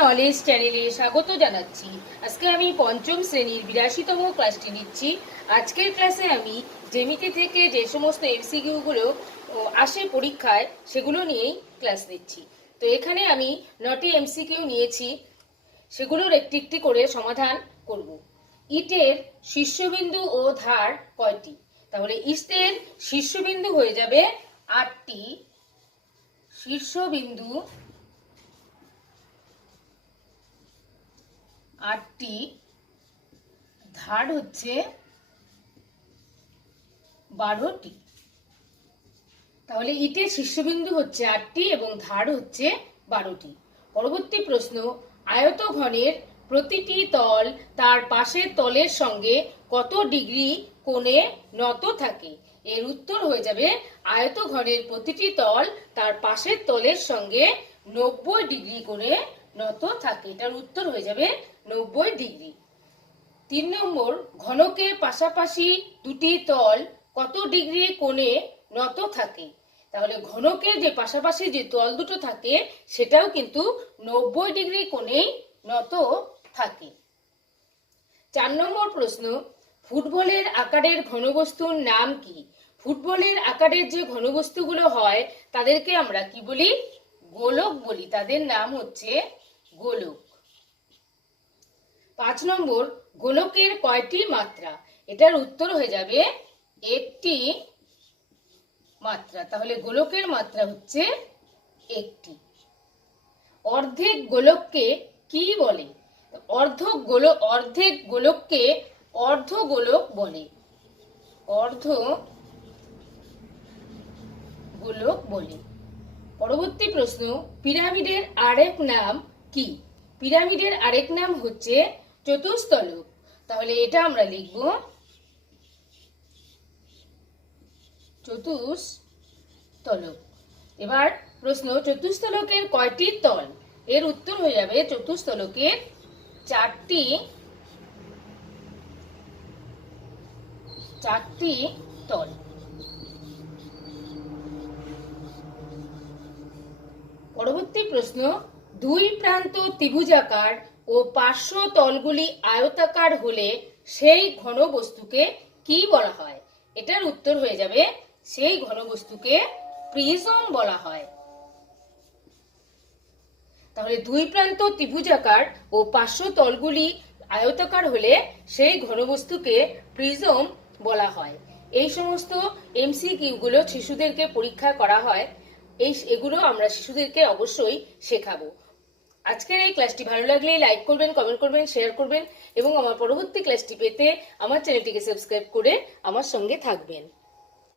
Knowledge চ্যানেলে স্বাগত জানাচ্ছি। আজকে আমি পঞ্চম শ্রেণীর 82তম ক্লাসটি নিচ্ছি। আজকের ক্লাসে আমি জ্যামিতি থেকে যে সমস্ত এমসিকিউগুলো আসে পরীক্ষায় সেগুলো নিয়েই ক্লাস নিচ্ছি। তো এখানে আমি 9টি এমসিকিউ নিয়েছি, সেগুলোর একটি একটি করে সমাধান করব। ইটের শীর্ষবিন্দু ও ধার কয়টি? তাহলে ইটের শীর্ষবিন্দু হয়ে যাবে 8টি, শীর্ষবিন্দু 8টি, ধার হচ্ছে 12টি। তাহলে ইটের শীর্ষবিন্দু হচ্ছে 8টি এবং ধার হচ্ছে 12টি। পরবর্তী প্রশ্ন, আয়তঘনের প্রতিটি তল তার পাশের তলের সঙ্গে কত ডিগ্রি কোণে নত থাকে? এর উত্তর হয়ে যাবে আয়তঘনের প্রতিটি তল তার পাশের তলের সঙ্গে 90 ডিগ্রি কোণে নত থাকে। এটার উত্তর হয়ে যাবে 90 ডিগ্রি। 3 নম্বর, ঘনকে পাশাপাশি দুটি তল কত ডিগ্রি কোণে নত থাকে? তাহলে ঘনকের যে পাশাপাশি যে তল দুটো থাকে সেটাও কিন্তু 90 ডিগ্রি কোণে নত থাকে। 4 নম্বর প্রশ্ন, ফুটবলের আকারের ঘনবস্তুর নাম কি? ফুটবলের আকারের যে ঘনবস্তুগুলো হয় তাদেরকে আমরা কি বলি? গোলক বলি। তাদের নাম হচ্ছে গোলক। 5 নম্বর, গোলকের কয়টি মাত্রা? এটার উত্তর হয়ে যাবে একটি মাত্রা। তাহলে গোলকের মাত্রা হচ্ছে একটি। অর্ধেক গোলককে কি বলে? অর্ধেক গোলককে অর্ধগোলক বলে। অর্ধগোলক বলে। পরবর্তী প্রশ্ন, পিরামিডের আরেক নাম কি? পিরামিডের আরেক নাম হচ্ছে চতুস্তলক। তাহলে এটা আমরা লিখব চতুস্তলক। এবার প্রশ্ন, চতুস্তলকের কয়টি তল? এর উত্তর হয়ে যাবে চতুস্তলকের 4টি তল। পরবর্তী প্রশ্ন, দুই প্রান্ত ত্রিভুজাকার ও পার্শ্ব তলগুলি আয়তাকার হলে সেই ঘনবস্তুকে কি বলা হয়? এটার উত্তর হয়ে যাবে সেই ঘনবস্তুকে প্রিজম বলা হয়। তাহলে দুই প্রান্ত ত্রিভুজাকার ও পার্শ্ব তলগুলি আয়তাকার হলে সেই ঘনবস্তুকে প্রিজম বলা হয়। এই সমস্ত এমসিকিউ গুলো শিশুদেরকে পরীক্ষা করা হয়। এগুলো আমরা শিশুদেরকে অবশ্যই শেখাবো। আজকের এই ক্লাসটি ভালো লাগলে লাইক করবেন, কমেন্ট করবেন, শেয়ার করবেন এবং আমার পরবর্তী ক্লাসটি পেতে আমার চ্যানেলটিকে সাবস্ক্রাইব করে আমার সঙ্গে থাকবেন।